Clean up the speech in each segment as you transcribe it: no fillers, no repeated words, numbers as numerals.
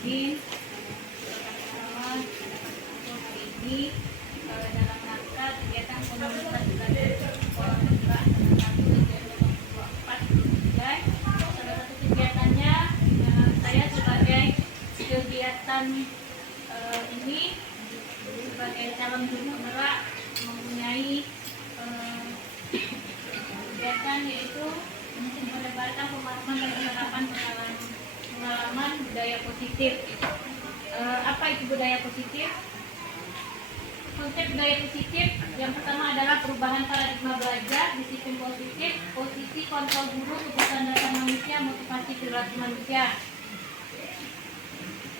Jadi pertama seperti ini dalam rangka kegiatan komunitas belajar sekolah penggerak satu kegiatan 24 Julai. Salah satu kegiatannya saya sebagai kegiatan ini sebagai calon guru penggerak mempunyai kegiatan yaitu untuk menebarkan pemahaman dan penerapan pengalaman budaya positif. Apa itu budaya positif? Konsep budaya positif yang pertama adalah perubahan paradigma belajar, disiplin positif, posisi kontrol guru, kebutuhan dasar manusia, motivasi perilaku manusia.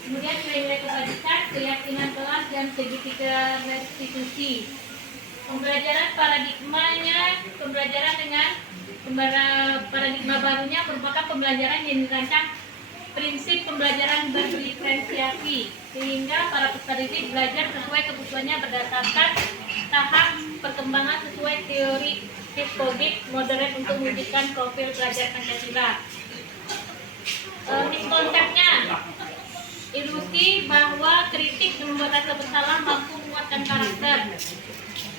Kemudian nilai-nilai kebajikan, keyakinan kelas, dan segitiga restitusi. Pembelajaran paradigmanya, pembelajaran dengan paradigma barunya merupakan pembelajaran yang dirancang prinsip pembelajaran berdiferensiasi sehingga para peserta didik belajar sesuai kebutuhannya berdasarkan tahap perkembangan sesuai teori metode modern untuk mewujudkan profil pelajar Pancasila. Miskonsepnya, ilusi bahwa kritik dan membuat rasa bersalah mampu menguatkan karakter.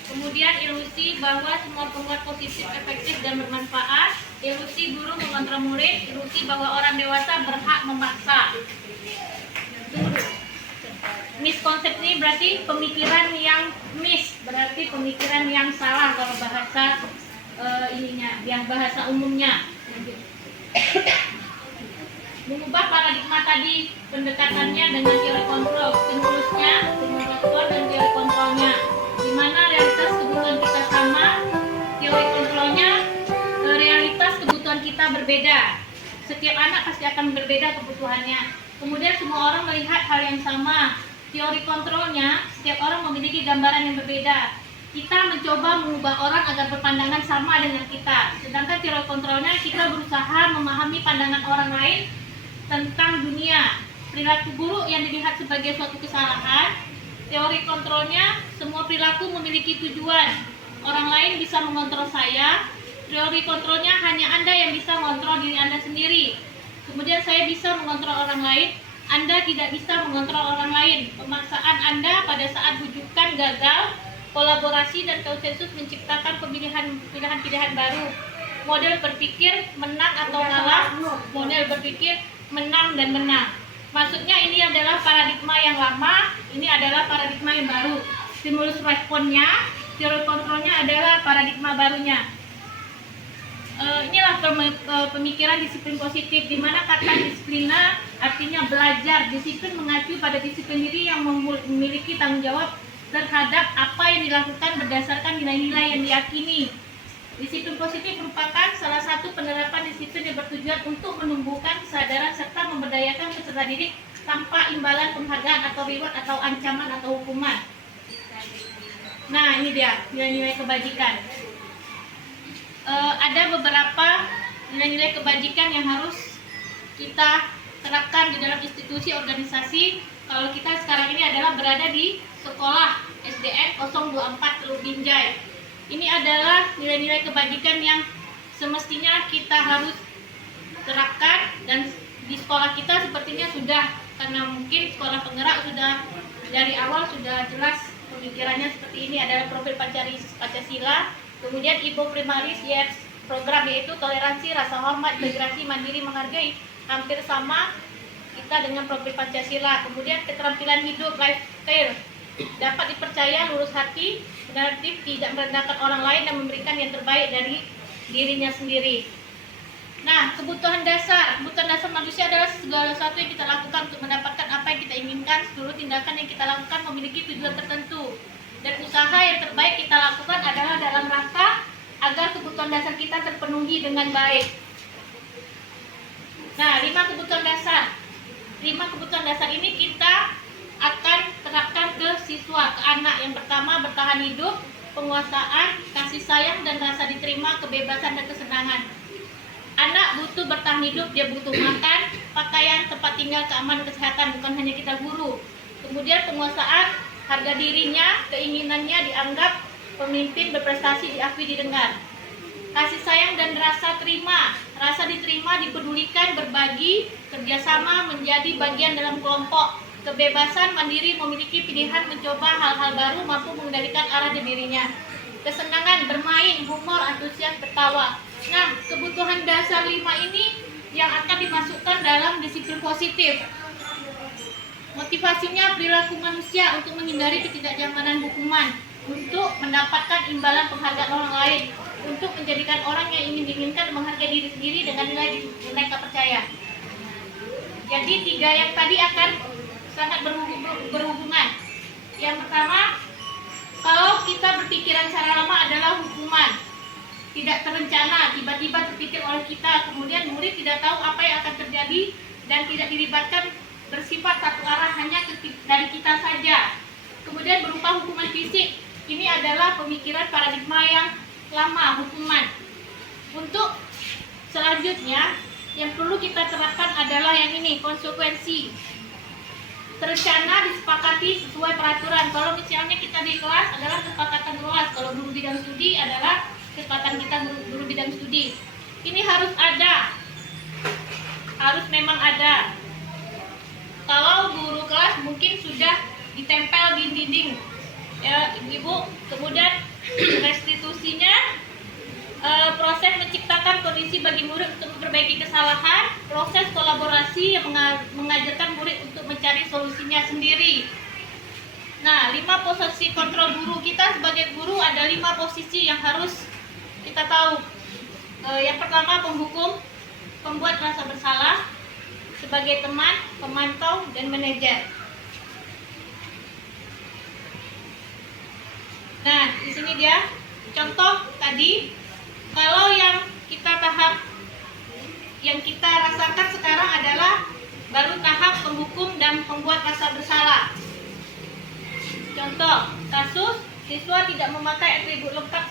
Kemudian ilusi bahwa semua penguat positif, efektif, dan bermanfaat. Ilusi guru mengontrol murid. Ilusi bahwa orang dewasa berhak memaksa. Miskonsep ini berarti pemikiran yang berarti pemikiran yang salah kalau bahasa yang bahasa umumnya. Mengubah paradigma tadi pendekatannya dengan teori kontrol, stimulusnya, stimulator, dan teori kontrolnya. Di mana realitas kebutuhan kita sama, teori kontrolnya, realitas kebutuhan kita berbeda. Setiap anak pasti akan berbeda kebutuhannya. Kemudian semua orang melihat hal yang sama. Teori kontrolnya, setiap orang memiliki gambaran yang berbeda. Kita mencoba mengubah orang agar berpandangan sama dengan kita. Sedangkan teori kontrolnya, kita berusaha memahami pandangan orang lain tentang dunia. Perilaku buruk yang dilihat sebagai suatu kesalahan. Teori kontrolnya, semua perilaku memiliki tujuan. Orang lain bisa mengontrol saya. Teori kontrolnya, hanya Anda yang bisa mengontrol diri Anda sendiri. Kemudian saya bisa mengontrol orang lain, Anda tidak bisa mengontrol orang lain. Pemaksaan Anda pada saat rujukan gagal, kolaborasi dan konsensus menciptakan pilihan baru. Model berpikir menang atau kalah, model berpikir menang dan menang. Maksudnya ini adalah paradigma yang lama, ini adalah paradigma yang baru. Stimulus responnya, teori kontrolnya adalah paradigma barunya. Inilah pemikiran disiplin positif, di mana kata disiplina artinya belajar. Disiplin mengacu pada disiplin diri yang memiliki tanggung jawab terhadap apa yang dilakukan berdasarkan nilai-nilai yang diyakini. Disiplin positif merupakan salah satu penerapan disiplin yang bertujuan untuk menumbuhkan kesadaran serta memberdayakan peserta didik tanpa imbalan penghargaan atau reward atau ancaman atau hukuman. Nah, ini dia nilai-nilai kebajikan. Ada beberapa nilai-nilai kebajikan yang harus kita terapkan di dalam institusi organisasi. Kalau kita sekarang ini adalah berada di sekolah SDN 024 Teluk Binjai. Ini adalah nilai-nilai kebajikan yang semestinya kita harus terapkan, dan di sekolah kita sepertinya sudah, karena mungkin sekolah penggerak sudah dari awal sudah jelas pemikirannya seperti ini, adalah profil Pancasila. Kemudian IPO primaris program yaitu toleransi, rasa hormat, integrasi, mandiri, menghargai, hampir sama kita dengan profil Pancasila. Kemudian keterampilan hidup, life skill, dapat dipercaya, lurus hati, kreatif, tidak merendahkan orang lain, dan memberikan yang terbaik dari dirinya sendiri. Nah, kebutuhan dasar manusia adalah segala sesuatu yang kita lakukan untuk mendapatkan apa yang kita inginkan. Seluruh tindakan yang kita lakukan memiliki tujuan tertentu, dan usaha yang terbaik kita lakukan adalah dalam rangka agar kebutuhan dasar kita terpenuhi dengan baik. Nah, 5 kebutuhan dasar ini kita akan terapkan ke siswa, ke anak. Yang pertama, bertahan hidup, penguasaan, kasih sayang, dan rasa diterima, kebebasan, dan kesenangan. Anak butuh bertahan hidup, dia butuh makan, pakaian, tempat tinggal, keamanan, kesehatan, bukan hanya kita guru. Kemudian penguasaan, harga dirinya, keinginannya dianggap, pemimpin berprestasi diakui, didengar. kasih sayang dan rasa terima, rasa diterima, dipedulikan, berbagi, kerjasama, menjadi bagian dalam kelompok, kebebasan, mandiri, memiliki pilihan, mencoba hal-hal baru, mampu mengendalikan arah dirinya, kesenangan, bermain, humor, antusias, tertawa. Nah, kebutuhan dasar 5 ini yang akan dimasukkan dalam disiplin positif. Motivasinya perilaku manusia untuk menghindari ketidaknyamanan hukuman, untuk mendapatkan imbalan penghargaan orang lain, untuk menjadikan orang yang ingin diinginkan menghargai diri sendiri dengan nilai mereka percaya. Jadi 3 yang tadi akan sangat berhubungan. Yang pertama, kalau kita berpikiran secara lama adalah hukuman, tidak terencana, tiba-tiba terpikir oleh kita, kemudian murid tidak tahu apa yang akan terjadi dan tidak dilibatkan, bersifat satu arah hanya dari kita saja. Kemudian berupa hukuman fisik, ini adalah pemikiran paradigma yang lama, hukuman. Untuk selanjutnya yang perlu kita terapkan adalah yang ini, konsekuensi. Terencana, disepakati sesuai peraturan. Kalau misalnya kita di kelas adalah kesepakatan kelas, kalau guru bidang studi adalah kesepakatan kita guru bidang studi. Ini harus ada, harus memang ada. Kalau guru kelas mungkin sudah ditempel di dinding, ya ibu. Kemudian restitusinya, proses menciptakan kondisi bagi murid untuk memperbaiki kesalahan, proses kolaborasi yang mengajarkan murid untuk mencari solusinya sendiri. Nah, 5 posisi kontrol guru. Kita sebagai guru ada 5 posisi yang harus kita tahu. Yang pertama, penghukum, pembuat rasa bersalah, sebagai teman, pemantau, dan manajer. Nah, di sini dia contoh tadi. Kalau yang kita rasakan sekarang adalah baru tahap penghukum dan pembuat rasa bersalah. Contoh kasus, siswa tidak memakai atribut lengkap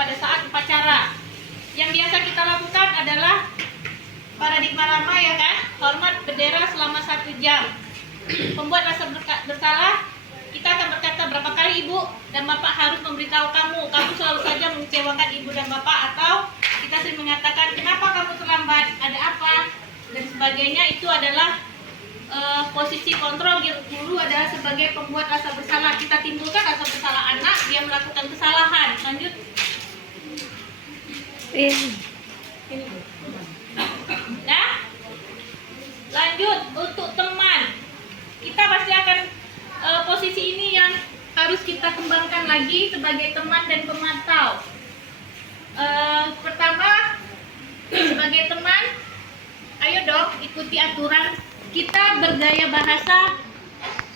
pada saat upacara. Yang biasa kita lakukan adalah paradigma lama, ya kan? Hormat bendera selama 1 jam. Pembuat rasa bersalah, kita akan berkata, berapa kali ibu dan bapak harus memberitahu kamu selalu saja mengecewakan ibu dan bapak, atau kita sering mengatakan, kenapa kamu terlambat, ada apa, dan sebagainya. Itu adalah posisi kontrol guru adalah sebagai pembuat rasa bersalah. Kita timbulkan rasa bersalah anak, dia melakukan kesalahan. Lanjut. Nah, lanjut untuk teman. Kita pasti akan posisi ini yang harus kita kembangkan lagi sebagai teman dan pemantau. Pertama, sebagai teman, ayo dong ikuti aturan. Kita bergaya bahasa,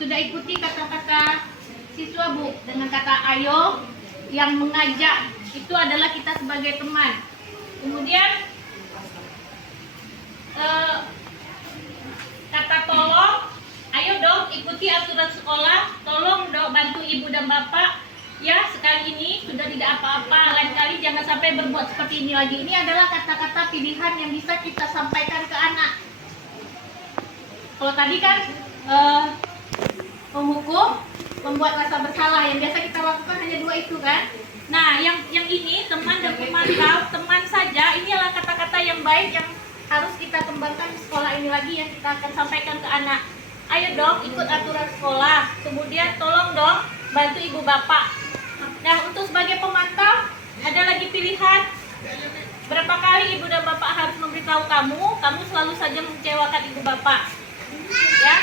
sudah ikuti kata-kata siswa Bu, dengan kata ayo yang mengajak, itu adalah kita sebagai teman. Kemudian kata tolong, ayo dong ikuti aturan sekolah, tolong dong bantu ibu dan bapak ya, sekali ini sudah tidak apa-apa, lain kali jangan sampai berbuat seperti ini lagi. Ini adalah kata-kata pilihan yang bisa kita sampaikan ke anak. Kalau tadi kan menghukum, membuat rasa bersalah, yang biasa kita lakukan hanya 2 itu kan. Nah, yang ini teman dan pemantau, teman saja, ini adalah kata-kata yang baik yang harus kita kembangkan di sekolah ini lagi, yang kita akan sampaikan ke anak. Ayo dong ikut aturan sekolah, kemudian tolong dong bantu ibu bapak. Nah, untuk sebagai pemantau ada lagi pilihan. Berapa kali ibu dan bapak harus memberitahu kamu selalu saja mengecewakan ibu bapak, ya.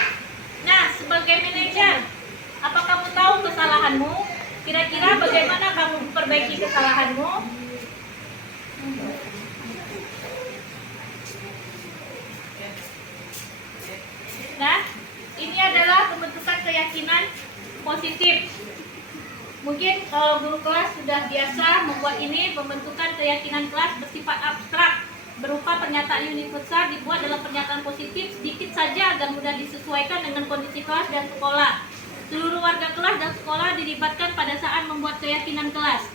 Nah, sebagai manajer, apa kamu tahu kesalahanmu? Kira-kira bagaimana kamu memperbaiki kesalahanmu? Nah, ini adalah pembentukan keyakinan positif. Mungkin kalau guru kelas sudah biasa membuat ini, pembentukan keyakinan kelas bersifat abstrak, berupa pernyataan universal dibuat dalam pernyataan positif sedikit saja agar mudah disesuaikan dengan kondisi kelas dan sekolah. Seluruh warga kelas dan sekolah dilibatkan pada saat membuat keyakinan kelas.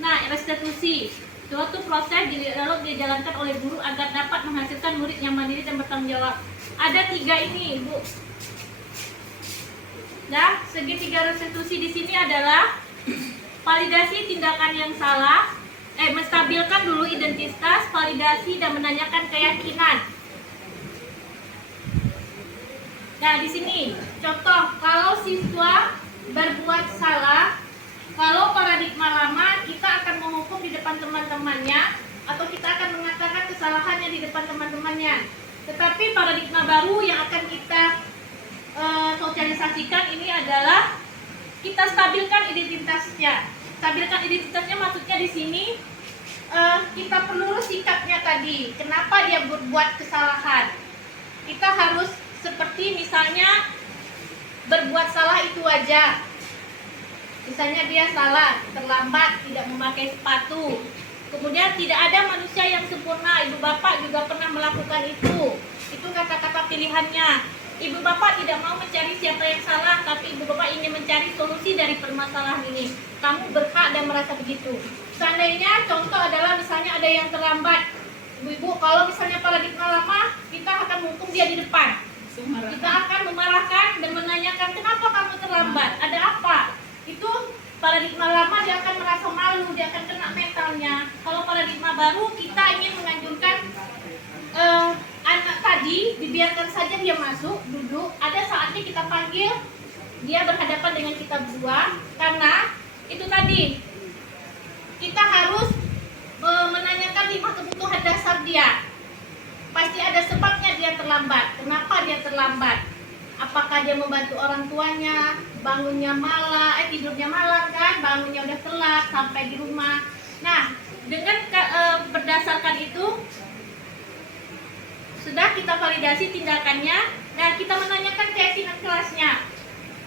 Nah, restitusi, suatu proses lalu dijalankan oleh guru agar dapat menghasilkan murid yang mandiri dan bertanggung jawab. Ada 3 ini, Ibu. Nah, segitiga restitusi di sini adalah validasi tindakan yang salah, menstabilkan dulu identitas, validasi, dan menanyakan keyakinan. Nah, di sini contoh kalau siswa berbuat salah, kalau paradigma lama kita akan menghukum di depan teman-temannya atau kita akan mengatakan kesalahannya di depan teman-temannya. Tetapi paradigma baru yang akan kita sosialisasikan ini adalah kita stabilkan identitasnya. Stabilkan identitasnya maksudnya di sini kita pelurus sikapnya tadi. Kenapa dia berbuat kesalahan? Kita harus seperti misalnya berbuat salah itu wajar. Misalnya dia salah, terlambat, tidak memakai sepatu. Kemudian tidak ada manusia yang sempurna. Ibu bapak juga pernah melakukan itu. Itu kata-kata pilihannya. Ibu bapak tidak mau mencari siapa yang salah, tapi ibu bapak ingin mencari solusi dari permasalahan ini. Kamu berhak dan merasa begitu. Seandainya contoh adalah misalnya ada yang terlambat. Ibu-ibu, kalau misalnya paradigma lama, kita akan menghukum dia di depan. Kita akan memarahkan dan menanyakan kenapa kamu terlambat, ada apa? Itu paradigma lama, dia akan merasa malu, dia akan kena mentalnya. Kalau paradigma baru, kita ingin menganjurkan anak tadi dibiarkan saja dia masuk, duduk. Ada saatnya kita panggil dia berhadapan dengan kita berdua, karena itu tadi kita harus menanyakan 5 kebutuhan dasar dia. Pasti ada sebabnya dia terlambat. Kenapa dia terlambat? Apakah dia membantu orang tuanya, bangunnya malam, tidurnya malam kan, bangunnya udah telat sampai di rumah. Nah, dengan berdasarkan itu sudah kita validasi tindakannya. Nah, kita menanyakan keyakinan kelasnya.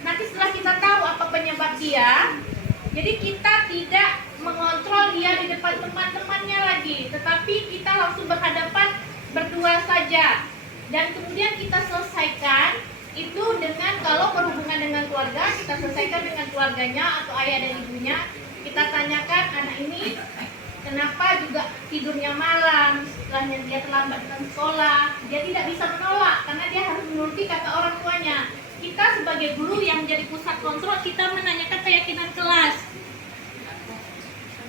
Nanti setelah kita tahu apa penyebab dia, jadi kita tidak mengontrol dia di depan teman-temannya lagi, tetapi kita langsung berhadapan berdua saja. Dan kemudian kita selesaikan itu dengan, kalau berhubungan dengan keluarga, kita selesaikan dengan keluarganya atau ayah dan ibunya. Kita tanyakan anak ini kenapa juga tidurnya malam, setelahnya dia terlambat ke sekolah. Dia tidak bisa menolak karena dia harus menuruti kata orang tuanya. Kita sebagai guru yang menjadi pusat kontrol, kita menanyakan keyakinan kelas.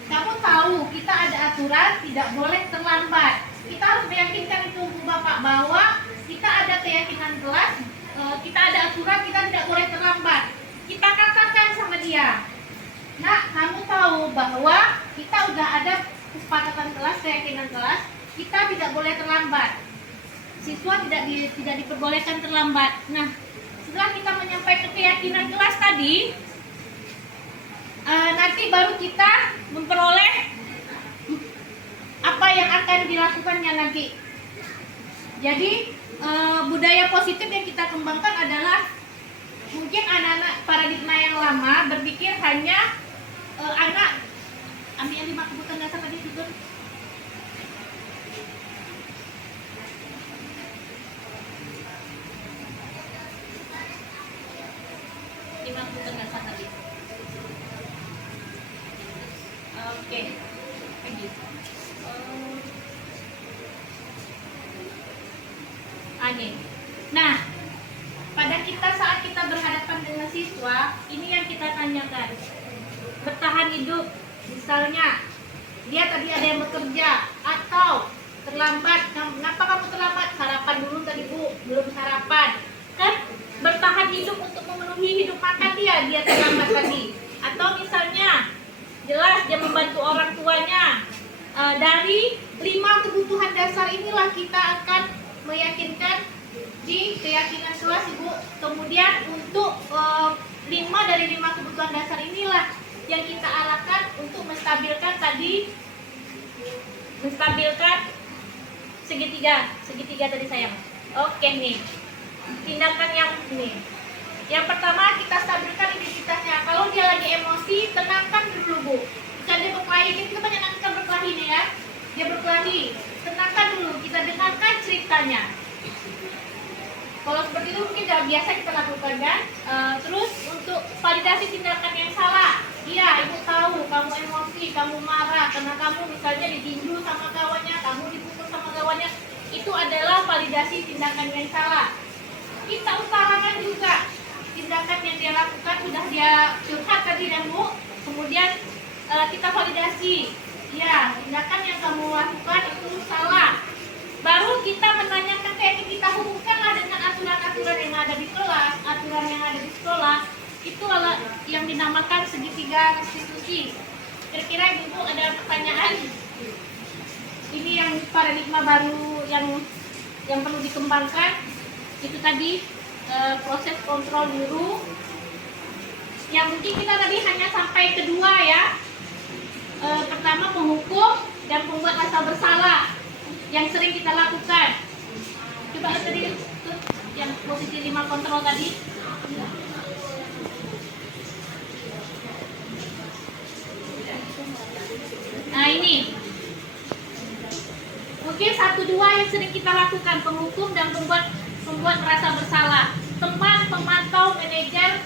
Kamu tahu kita ada aturan tidak boleh terlambat. Kita harus meyakinkan itu Bu Bapak bahwa kita ada keyakinan kelas, kita ada aturan, kita tidak boleh terlambat. Kita katakan sama dia, nah kamu tahu bahwa kita udah ada kesepakatan kelas, keyakinan kelas, kita tidak boleh terlambat. Siswa tidak diperbolehkan terlambat. Nah, setelah kita menyampaikan keyakinan kelas tadi, nanti baru kita memperoleh apa yang akan dilakukannya nanti. Jadi budaya positif yang kita kembangkan adalah mungkin anak-anak paradigma yang lama berpikir hanya anak ambil 5 kebutuhan dasar tadi itu. 5 kebutuhan dasar tadi. Oke. Lagi. Nah, pada kita saat kita berhadapan dengan siswa, ini yang kita tanyakan. Bertahan hidup, misalnya dia tadi ada yang bekerja atau terlambat. Kenapa kamu terlambat? Sarapan dulu tadi Bu, belum sarapan. Kan bertahan hidup untuk memenuhi hidup makan dia terlambat tadi. Atau misalnya jelas dia membantu orang tuanya. Dari 5 kebutuhan dasar inilah kita akan meyakinkan di keyakinan kelas Ibu. Kemudian untuk 5 dari 5 kebutuhan dasar inilah yang kita arahkan untuk menstabilkan tadi, menstabilkan segitiga tadi sayang. Oke nih, tindakan yang ini. Yang pertama kita stabilkan identitasnya. Kalau dia lagi emosi, tenangkan dulu Bu. Jika dia berkelahi, kita menyenangkan berkelahi nih ya. Dia berkelahi, tenangkan dulu. Kita dengarkan ceritanya. Kalau seperti itu mungkin sudah biasa kita lakukan kan. Terus untuk validasi tindakan yang salah. Iya, Ibu tahu kamu emosi, kamu marah karena kamu misalnya ditinju sama kawannya, kamu dipukul sama kawannya. Itu adalah validasi tindakan yang salah. Kita utarakan juga tindakan yang dia lakukan, sudah dia curhat tadi dan Bu. Kemudian kita validasi. Ya, tindakan yang kamu lakukan itu salah. Baru kita menanyakan kayak kita hubungkanlah dengan aturan-aturan yang ada di kelas, aturan yang ada di sekolah. Itu adalah yang dinamakan segitiga restitusi. Kira-kira Ibu ada pertanyaan? Ini yang paradigma baru yang perlu dikembangkan. Itu tadi proses kontrol guru. Yang mungkin kita tadi hanya sampai kedua ya. Pertama menghukum dan membuat rasa bersalah yang sering kita lakukan. Coba tadi yang posisi 5 kontrol tadi. Nah ini mungkin 1-2 yang sering kita lakukan, penghukum dan membuat merasa bersalah. Teman, pemantau, manajer,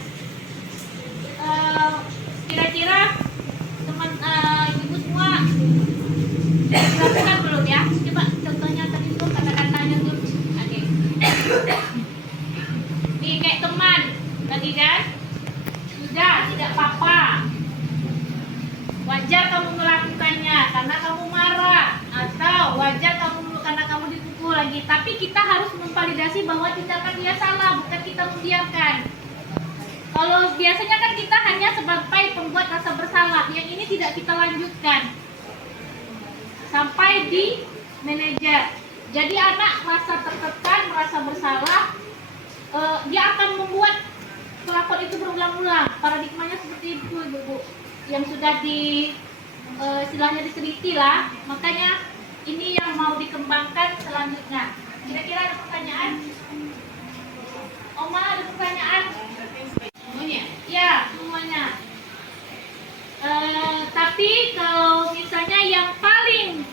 kira-kira teman ibu semua lakukan belum ya? Coba contohnya tadi tuh kata-katanya tuh. Oke. Nih kayak teman tadi kan, sudah tidak apa-apa. Wajar kamu melakukannya karena kamu marah, atau wajar kamu karena kamu dipukul lagi. Tapi kita harus memvalidasi bahwa tindakan dia salah, bukan kita membiarkan. Kalau biasanya kan kita hanya sebagai pembuat rasa bersalah, yang ini tidak kita lanjutkan sampai di manajer. Jadi anak merasa tertekan, merasa bersalah, dia akan membuat kelakuan itu berulang-ulang. Paradigmanya seperti itu, Ibu, yang sudah di istilahnya diteliti lah. Makanya ini yang mau dikembangkan selanjutnya. Kira-kira ada pertanyaan? Oma ada pertanyaan? Semuanya? Ya, semuanya. Tapi kalau misalnya yang paling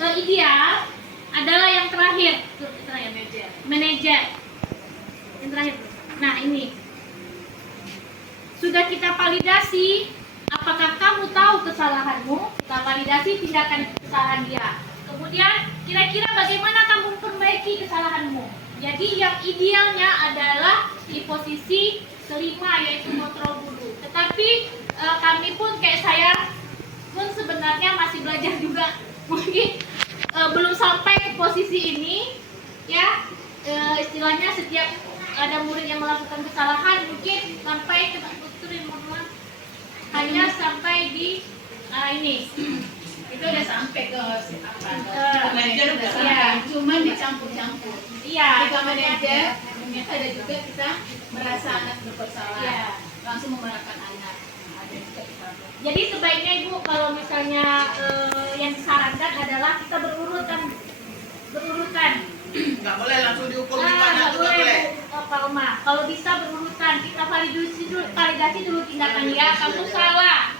ideal adalah yang terakhir, manajer. Yang terakhir. Nah ini sudah kita validasi. Apakah kamu tahu kesalahanmu? Kita validasi tindakan kesalahan dia. Kemudian kira-kira bagaimana kamu memperbaiki kesalahanmu? Jadi yang idealnya adalah di posisi kelima, yaitu kontrol dulu. Tetapi kami pun kayak saya pun sebenarnya masih belajar juga. Mungkin belum sampai ke posisi ini ya. Istilahnya setiap ada murid yang melakukan kesalahan mungkin sampai hanya sampai di ini. Itu udah sampai ke manajer udah sampai, cuman dicampur-campur. Iya, Ketika manajer ternyata ada juga kita merasa anak bersalah, iya. langsung memarahkan anak. Ada juga kita. Jadi sebaiknya Ibu kalau misalnya yang disarankan adalah kita berurutan. Nggak boleh langsung diukur di tanah, Nggak itu nggak boleh. Pak Oma. Kalau bisa berurutan, kita validasi dulu tindakan dia. Kamu salah.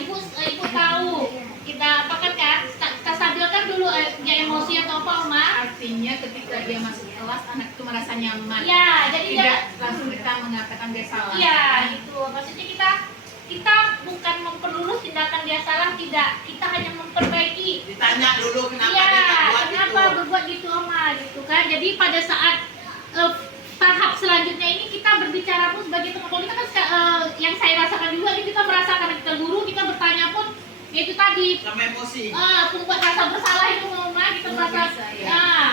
Ibu tahu. Kita apakan kan? Kita stabilkan dulu dia emosi atau apa, Oma? Artinya ketika dia masuk kelas, anak itu merasa nyaman. Iya, jadi tidak langsung kita mengatakan dia salah. Iya, itu. Maksudnya kita bukan memperlurus tindakan dia salah, tidak. Kita hanya memperbaiki. Ditanya dulu kenapa Iya, dia nggak buat kenapa itu. berbuat gitu, Oma, gitu kan? Jadi pada saat tahap selanjutnya ini kita berbicara pun sebagai teman. Kalau kita kan yang saya rasakan juga, ini kita merasakan kita guru, kita bertanya pun ya itu tadi. Sama emosi. Membuat rasa bersalah itu, Oma, kita merasa. Ya. Nah,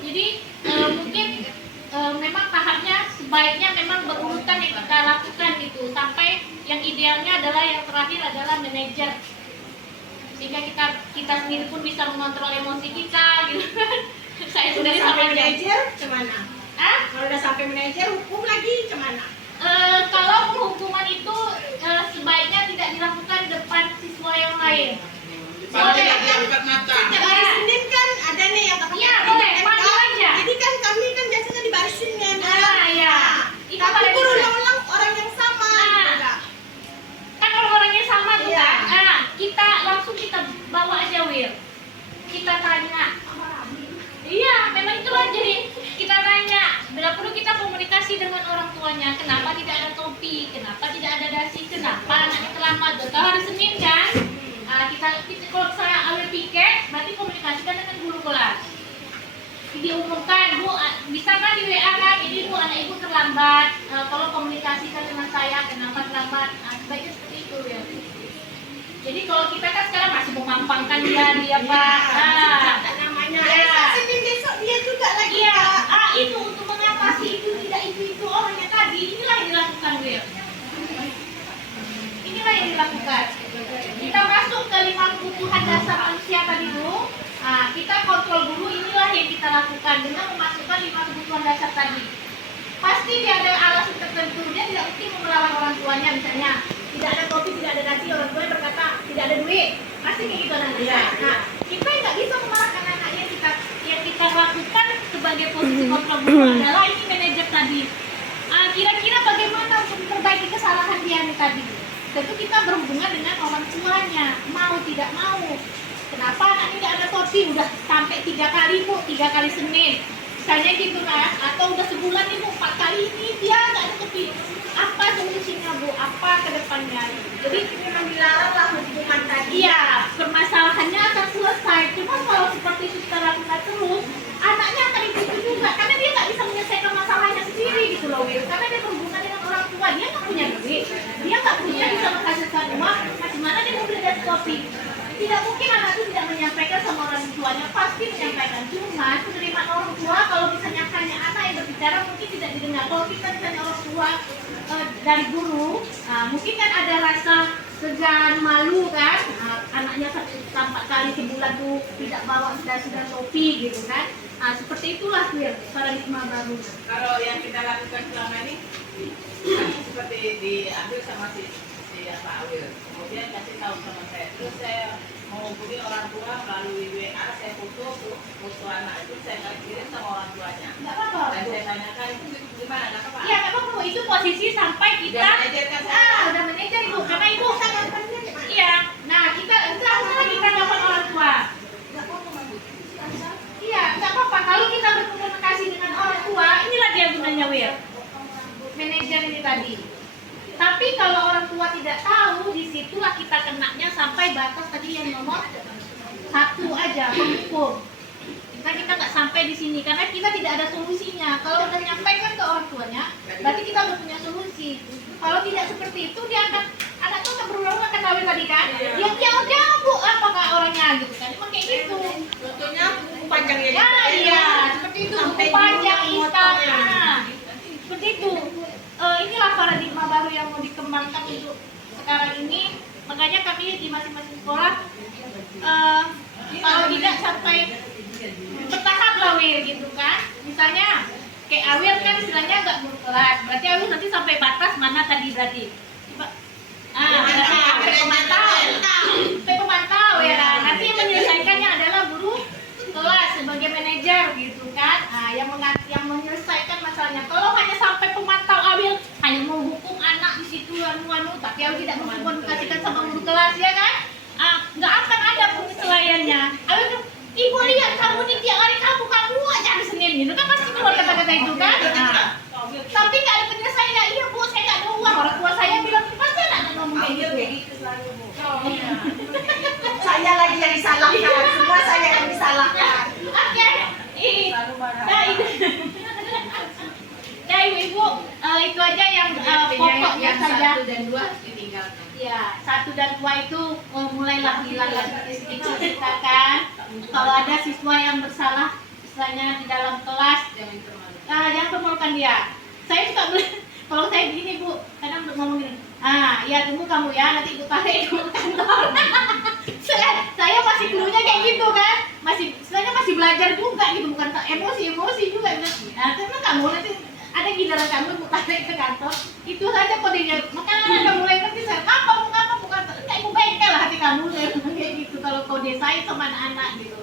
jadi mungkin memang tahapnya sebaiknya memang berurutan yang kita lakukan gitu, sampai yang idealnya adalah yang terakhir adalah manajer, sehingga kita sendiri pun bisa mengontrol emosi kita gitu. Saya sendiri sampai sampai manajer kemana? Kalau udah sampai manajer hukum lagi kemana? kalau penghukuman itu sebaiknya tidak dilakukan depan siswa yang lain. Panggil dia angkat mata. Setiap hari Senin kan ada nih yang kakak. Iya, boleh, panggil aja. Jadi kan kami kan biasanya dibarisin kan. Iya. Itu Tapi pada berulang-ulang orang yang sama. Nah. Kan orang-orangnya sama tuh Iya. kan. Kita langsung kita bawa aja, Wir. Kita tanya. Iya, memang itulah, jadi kita tanya. Bila perlu kita komunikasi dengan orang tuanya. Kenapa tidak ada topi? Kenapa tidak ada dasi? Kenapa anaknya terlambat? Kalau hari Senin kan, kita kalau saya ambil piket, berarti komunikasikan dengan guru kelas. Diumumkan, Bu, bisa kan di WA kan? Ini Bu, anak Ibu terlambat. Kalau komunikasikan dengan saya, kenapa terlambat? Sebaiknya seperti itu ya. Jadi kalau kita kan sekarang masih memampangkan dia Pak. namanya. Ya. Senin besok dia juga lagi. Iya, itu untuk mengatasi itu tidak itu orangnya tadi. Inilah yang dilakukan Will. Inilah yang dilakukan. Kita masuk ke 5 kebutuhan dasar manusia tadi dulu. Kita kontrol dulu. Inilah yang kita lakukan dengan memasukkan 5 kebutuhan dasar tadi. Pasti dia ada alasan tertentu. Dia tidak mungkin melawan orang tuanya misalnya. Tidak ada kopi, tidak ada nasi, orang tua berkata tidak ada duit. Pasti kayak gitu nanti. Nah, kita nggak bisa memarahkan anaknya. Yang kita lakukan sebagai posisi kontrol dulu adalah ini manajer tadi. Kira-kira bagaimana untuk memperbaiki kesalahan dia nih tadi? Tentu kita berhubungan dengan orang tuanya, mau tidak mau. Kenapa anak ini tidak ada kopi? Udah sampai 3 kali Bu, 3 kali Senin. Misalnya gitu kan, atau udah sebulan nih Bu, 4 kali ini dia nggak ada kopi. Apa solusinya Bu? Apa ke depannya? Jadi Memang dilarang lah hubungan tadi. iya, permasalahannya akan selesai. Cuma kalau seperti suster lakukan terus, anaknya akan itu juga. Karena dia nggak bisa menyelesaikan masalahnya sendiri gitu loh Will. Karena dia berhubungan dengan orang tua, dia nggak punya duit. Dia nggak punya bisa menghasilkan uang. Bagaimana dia mau beli gas kopi? Tidak mungkin anak itu tidak menyampaikan sama orang tuanya, pasti menyampaikan. Cuma penerimaan orang tua kalau misalnya hanya anak yang berbicara mungkin tidak didengar. Kalau kita misalnya orang tua dari guru, mungkin kan ada rasa segan, malu kan. Anaknya 4 kali sebulan tuh tidak bawa sudah kopi gitu kan. Seperti itulah Will, paradigma baru. Kalau yang kita lakukan selama ini seperti diambil sama si Pak Awil, kemudian kasih tahu sama saya, terus saya menghubungi orang tua melalui WA, saya foto anak itu saya kirim sama orang tuanya. Nggak apa-apa. Dan saya tanyakan itu gimana, nggak apa-apa. Iya, nggak apa-apa. Itu posisi sampai kita Udah manajer kan saya. udah manajer Ibu, karena Ibu sangat iya. Nah, kita kita dapat orang tua. Iya, nggak apa-apa. Kalau kita berkomunikasi dengan orang tua, inilah dia gunanya Will. Manajer ini tadi. Tapi kalau orang tua tidak tahu, disitulah kita kenanya sampai batas tadi yang nomor 1 aja, penghukum. Kita nggak sampai di sini karena kita tidak ada solusinya. Kalau udah nyampaikan ke orang tuanya, berarti kita udah punya solusi. Kalau tidak seperti itu, dia akan anak tuh akan berulang-ulang kan Awil tadi kan? Dia jauh-jauh Bu, apakah orangnya gitu kan? Emang kayak gitu. Contohnya buku panjangnya. Ya, iya, seperti itu. Buku panjang Instagram. Seperti itu. Inilah paradigma baru yang mau dikembangkan untuk sekarang ini. Makanya kami di masing-masing sekolah kalau tidak sampai bertahap lah Wil gitu kan. Misalnya kayak Awil kan istilahnya nggak berkelas, berarti Awil nanti sampai batas mana tadi berarti? Sampai pemantau ya kan. Nanti yang menyelesaikannya adalah guru kelas sebagai manajer gitu kan. Yang menyelesaikan masalahnya. Kalau hanya sampai pemantau Awil hanya menghukum anak di situ anu, tapi Awil tidak mengkomunikasikan sama guru kelas ya kan? Nggak akan ada penyesuaiannya. Awil tuh, Ibu lihat kamu nih tiap hari kamu aja hari Senin gitu kan pasti keluar kata-kata itu kan. Tapi nggak ada penyelesaiannya. Iya Bu, saya nggak ada uang. Orang tua saya bilang pasti anak ngomong kayak gitu. Saya lagi yang disalahkan. Semua saya yang disalahkan. Oke. Nah ibu, itu aja yang pokoknya saja. 1 dan 2 harus ditinggalkan. Ya, 1 dan 2 itu mulailah hilang sedikit kita kan. Kalau ada siswa yang bersalah, misalnya di dalam kelas, jangan permalukan dia. Saya suka kalau saya gini Bu, kadang ngomong gini, ya tunggu kamu ya, nanti Ibu tarik ke kantor. saya masih dulunya kayak gitu kan, istilahnya masih belajar juga gitu, bukan emosi juga. Karena kamu nanti ada giliran kamu Ibu tarik ke kantor, itu saja kodenya. Makanya kamu mulai ngerti saya, ngapa bukan kayak Ibu bengkel lah hati kamu kayak gitu kalau kode saya sama anak-anak gitu.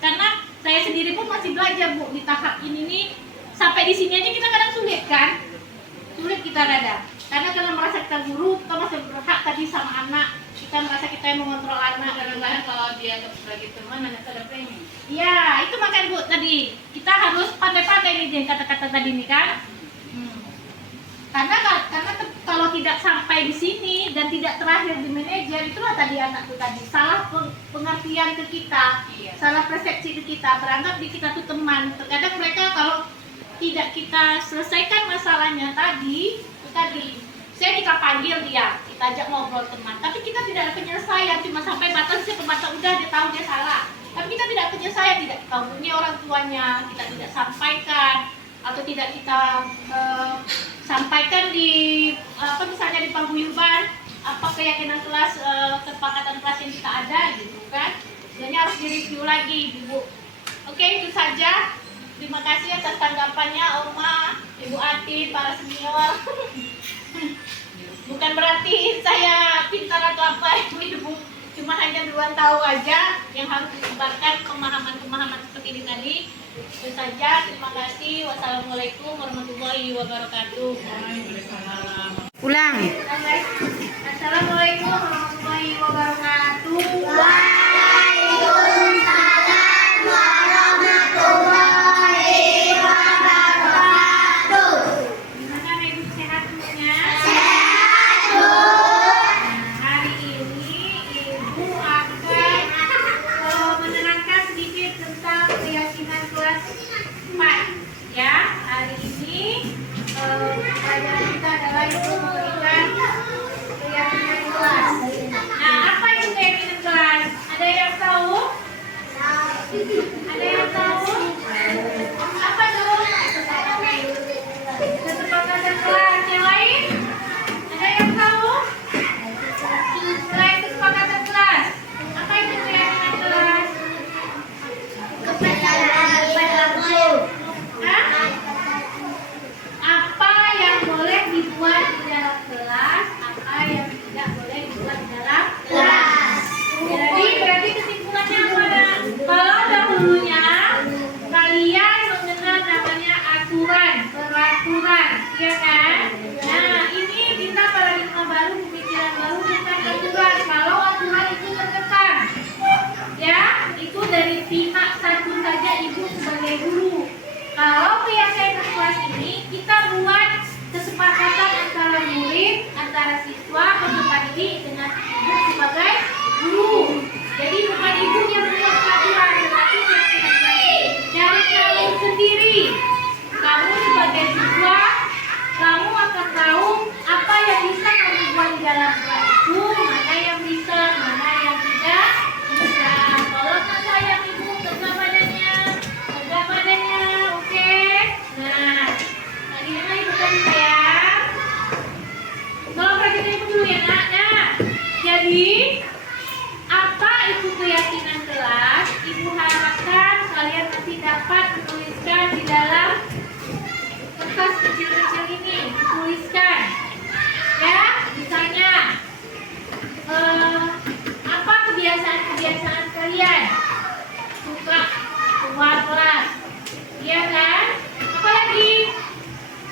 Karena saya sendiri pun masih belajar Bu di tahap ini nih. Sampai di sini aja kita kadang sulit kan? Sulit kita karena merasa kita guru, kita masih berhak tadi sama anak. Kita merasa kita yang mengontrol anak. Kadang-kadang kalau dia sebagai teman hanya ada premium. Iya, itu makanya Bu tadi kita harus pandai-pandai nih kata-kata tadi nih kan. Karena kalau tidak sampai di sini dan tidak terakhir di manajer, itulah tadi anak tuh tadi salah pengertian ke kita, salah persepsi ke kita, beranggap di kita tuh teman. Terkadang mereka kalau tidak kita selesaikan masalahnya tadi, saya kita panggil dia, kita ajak ngobrol teman. Tapi kita tidak ada penyelesaian, cuma sampai batas udah dia tahu dia salah. Tapi kita tidak penyelesaian, tidak kita hubungi orang tuanya, kita tidak sampaikan atau tidak kita sampaikan di misalnya di paguyuban apa keyakinan kelas, kesepakatan kelas yang kita ada gitu kan. Jadi harus direview lagi, Ibu. Oke, itu saja. Terima kasih atas tanggapannya, Oma, Ibu Ati, para senior. Bukan berarti saya pintar atau apa, Ibu. Cuma hanya duluan tahu aja yang harus disebarkan pemahaman-pemahaman seperti ini tadi. Itu saja. Terima kasih. Wassalamualaikum warahmatullahi wabarakatuh. Ulang. Assalamualaikum warahmatullahi wabarakatuh. Kalau keyakinan kelas ini kita buat kesepakatan antara murid, antara siswa, peserta didik dengan ibu sebagai guru. Jadi bukan ibu yang membuat peraturan, tetapi dari kamu sendiri. Kamu sebagai siswa, kamu akan tahu apa yang bisa kamu buat di dalam kelas itu, mana yang bisa, mana yang tidak bisa. Kalau sayang ibu tegak badannya, oke. Nah, tadi ibu tadi sayang. Tolong perhatikan ibu dulu ya nak. Nah, jadi apa itu keyakinan kelas? Ibu harapkan kalian nanti dapat menuliskan di dalam kertas kecil-kecil ini, dituliskan ya, misalnya apa kebiasaan-kebiasaan kalian, suka keluar kelas, iya kan? Apalagi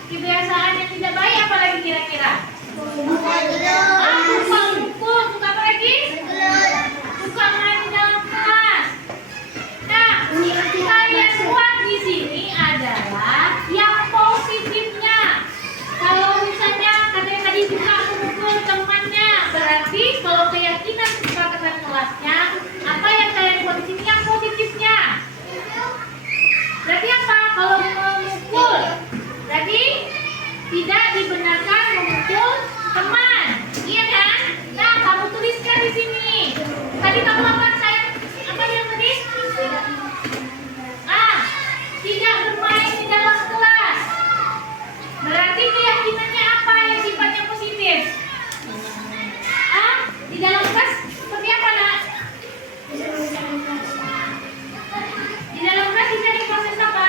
kebiasaan yang tidak baik, apalagi kira-kira? Suka mukul, suka apa lagi? Suka main di dalam kelas. Nah, kalian buat di sini adalah yang positifnya. Kalau misalnya katanya tadi suka memukul temannya, berarti kalau keyakinan kesepakatan kelasnya, apa yang kalian buat di sini yang positifnya? Berarti apa? Kalau memukul, berarti tidak dibenarkan memukul teman, iya kan? Nah, kamu tuliskan di sini. Tadi kamu apa sayang? Apa yang tadi? Tidak bermain di dalam kelas. Berarti keyakinannya apa yang sifatnya positif? Di dalam kelas seperti apa nak? Di dalam kelas bisa diproses apa?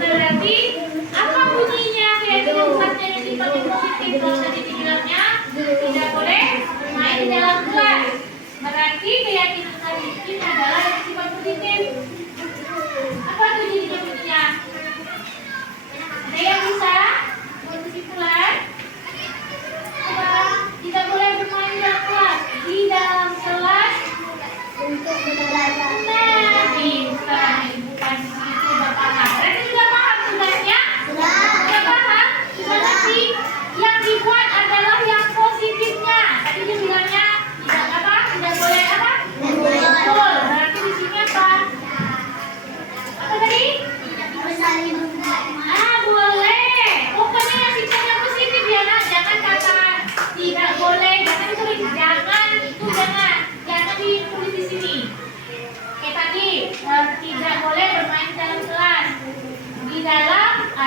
Berarti apa bunyinya keyakinan kelasnya yang sifatnya positif? Kalau tadi dibilangnya tidak boleh bermain di dalam kelas. Berarti keyakinan tadi ini adalah yang sifat positif. Apa tuh jadinya bunyinya? Ada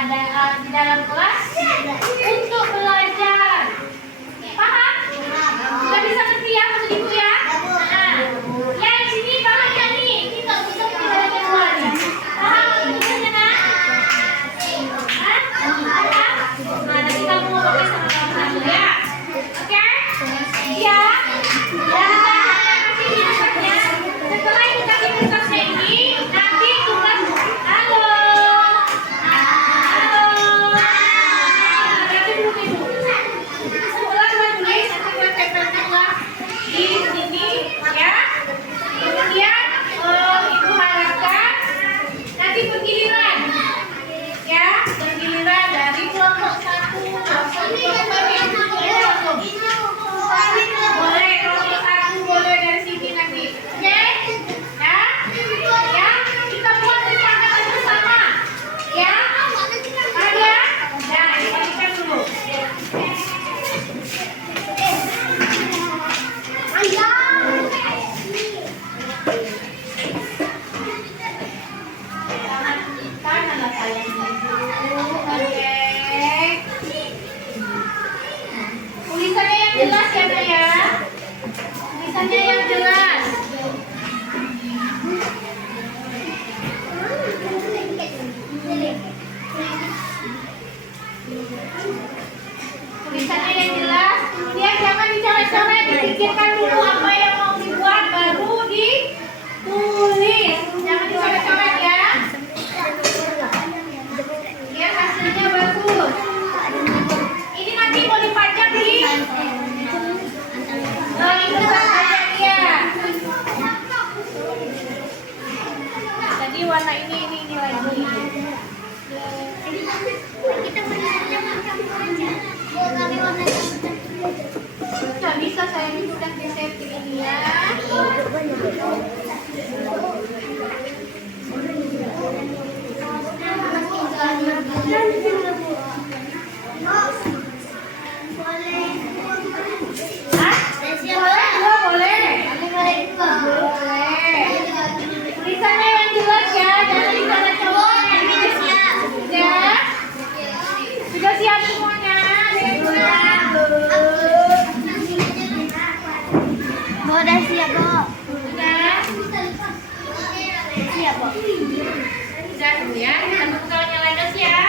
di dalam kelas untuk belajar. Paham? Sudah bisa ngerti ya maksud ibu ya? Nah, yang sini paham ya nih? Ini nggak bisa belajar keluar. Paham maksudnya nak? Hah? Paham? Nah, nanti kamu mau pakai sama kamu ya. Oke? Iya. Setelah itu kasih tugasnya ini, nanti tugas halo. Berarti belum ibu. Setelah menulis nanti buat tempel-tempel di sini ya. Kemudian ibu harapkan nanti bergiliran ya, bergiliran dari kelompok 1 boleh kelompok 1 boleh dari sini nanti. Oke? Ya? Ya, kita buat kesepakatan bersama. Ya? Ada? Nah, dibagikan dulu. Tanganlah sayang ibu. Oke. Tulisannya yang jelas ya, Nak ya. Tulisannya yang jelas. Tulisannya yang jelas. Kemudian jangan dicoret-coret, dipikirkan dulu apa yang mau dibuat baru ditulis. Jangan dicoret-coret ya. Biar hasilnya bagus. Ini nanti mau dipajang di ikutan pajaknya. Tadi warna ini lagi. Nggak bisa saya ini udah disetting ini ya. Tulisannya yang jelas ya, jangan dicoret-coret. Ya. Sudah siap semuanya? Udah siap, Bu. Sudah? Siap, Bu. Sudah ya, kita tunggu kalau nyala gas ya.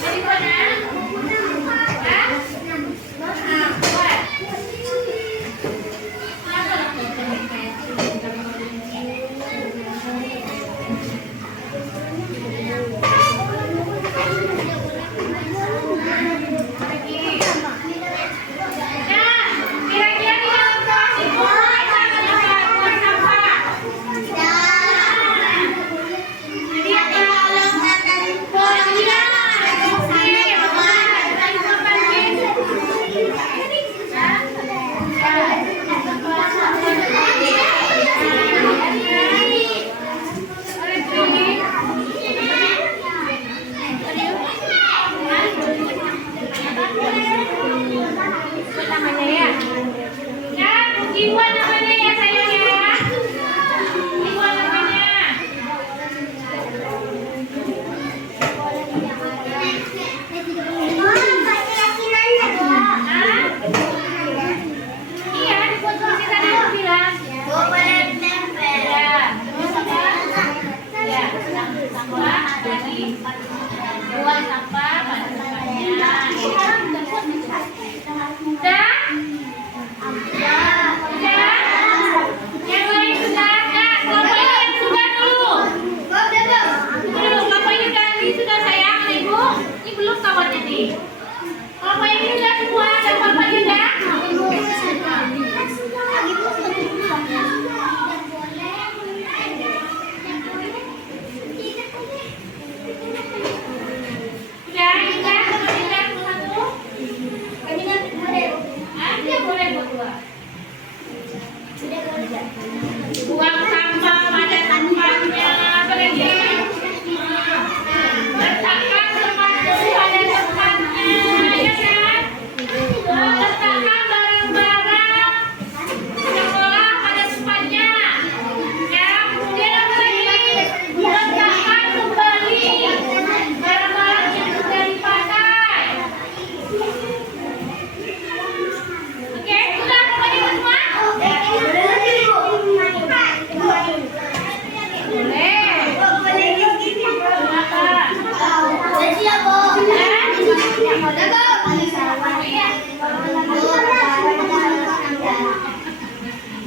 Jadi mana? Hah? Buat. Namanya ya. Ya, Iwan namanya ya sayang ya. Iwan namanya. Iya, dibuat seperti tadi aku bilang. Ya, terus apa? Ya, sampah dari buang sampah pada tempatnya. Sudah? Sudah? Yang lain sudah? Nah, kelompok ini yang sudah dulu. Dulu, kelompok ini sudah sayang, Ibu. Ini belum kawannya nih. Kelompok ini sudah semua, dan Bapak sudah? Sudah? Sudah? Sudah? Satu? Iya boleh berdua. Buang sampah pada tempatnya, berhenti. Letakkan sepatu pada tempatnya, ya kan?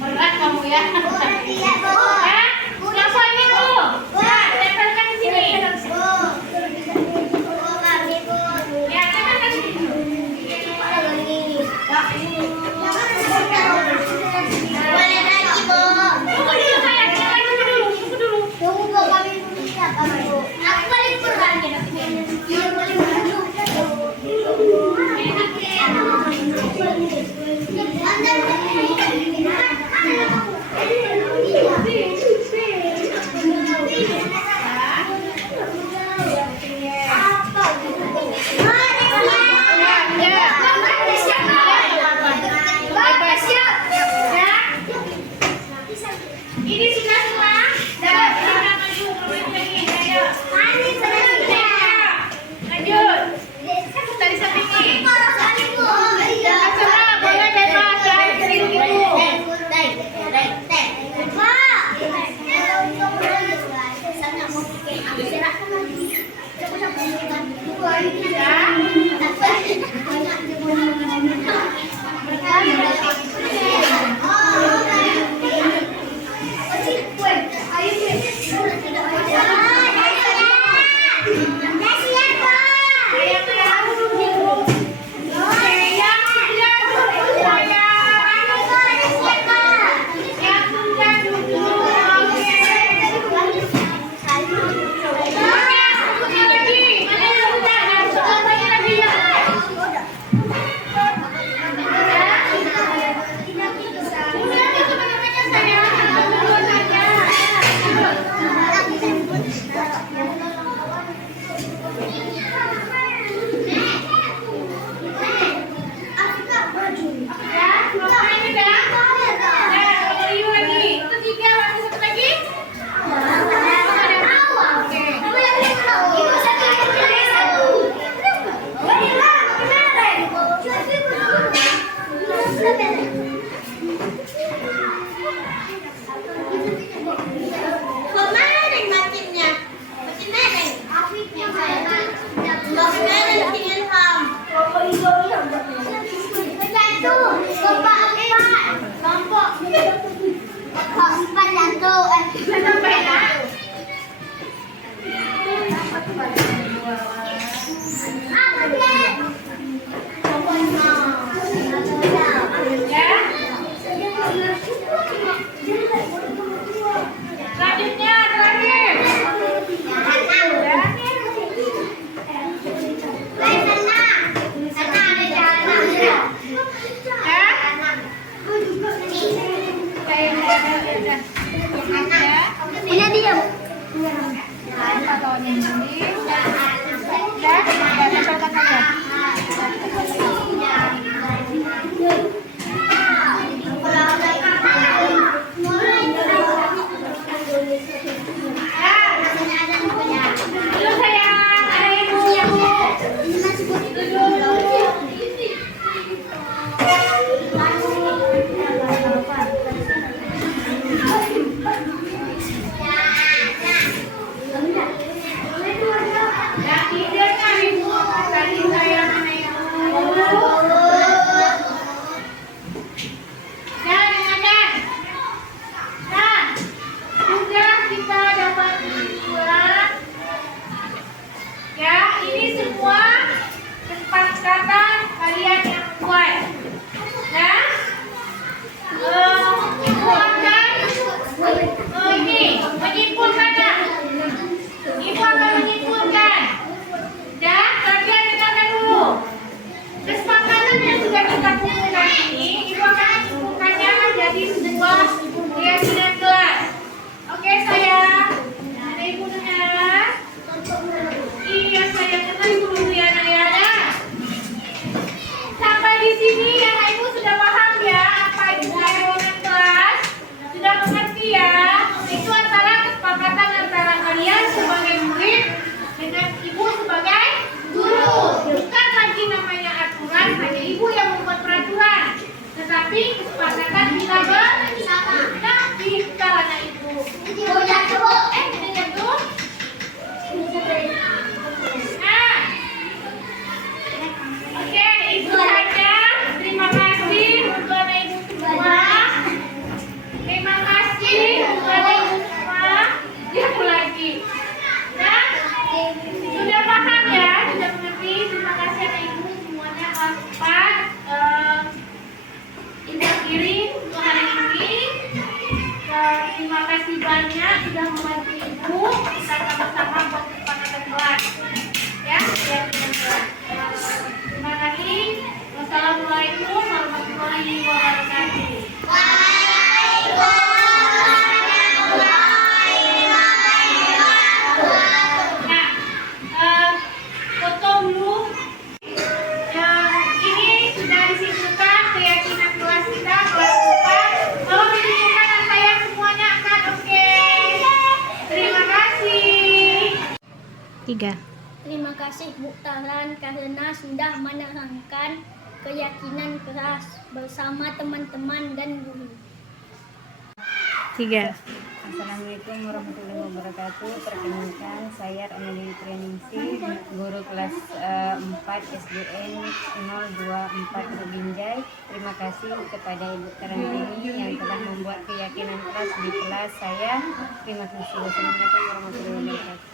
Berat kamu ya. Yang soal itu. Nah, tempelkan di sini. Ya, tempelkan di sini. Tunggu dulu sayang, tunggu dulu. Ini sudah semua. Lanjut. Dari samping ini. Boleh bebas, jangan sering gitu. Selanjutnya terakhir. Punya dia. Dulu sayang, ada yang punya Bu. Yang tidurnya Ibu, tadi saya naik dulu. Ya, dengarkan. Nah, sudah kita dapat kesimpulan. Ya, ini semua kesepakatan kalian yang buat. Ya, Ibu akan ini menyimpulkannya. Ibu akan menyimpulkan. Dan kalian dengarkan dulu. Kesepakatan yang sudah kita kumpulkan ini, Ibu akan menyimpulkannya menjadi sebuah keyakinan kelas. Oke sayang, ada Ibu dengar? Iya saya dengar Ibu dulu ya Nayana. Sampai di sini yang Ibu sudah paham ya apa itu keyakinan kelas? Sudah mengerti ya? Itu antara kesepakatan antara kalian sebagai murid dengan Ibu sebagai guru. Bukan lagi namanya aturan, hanya Ibu yang membuat peraturan. Tetapi kesepakatan kita bersama. Nah, karena itu. Nah, 3. Terima kasih Bu Taran karena sudah menerangkan keyakinan keras bersama teman-teman dan guru. 3. Assalamualaikum warahmatullahi wabarakatuh. Perkenalkan, saya Amelia Trianingsi, guru kelas 4 SDN 024 Binjai. Terima kasih kepada Ibu Tarantini yang telah membuat keyakinan keras di kelas saya. Terima kasih. Wassalamualaikum warahmatullahi wabarakatuh.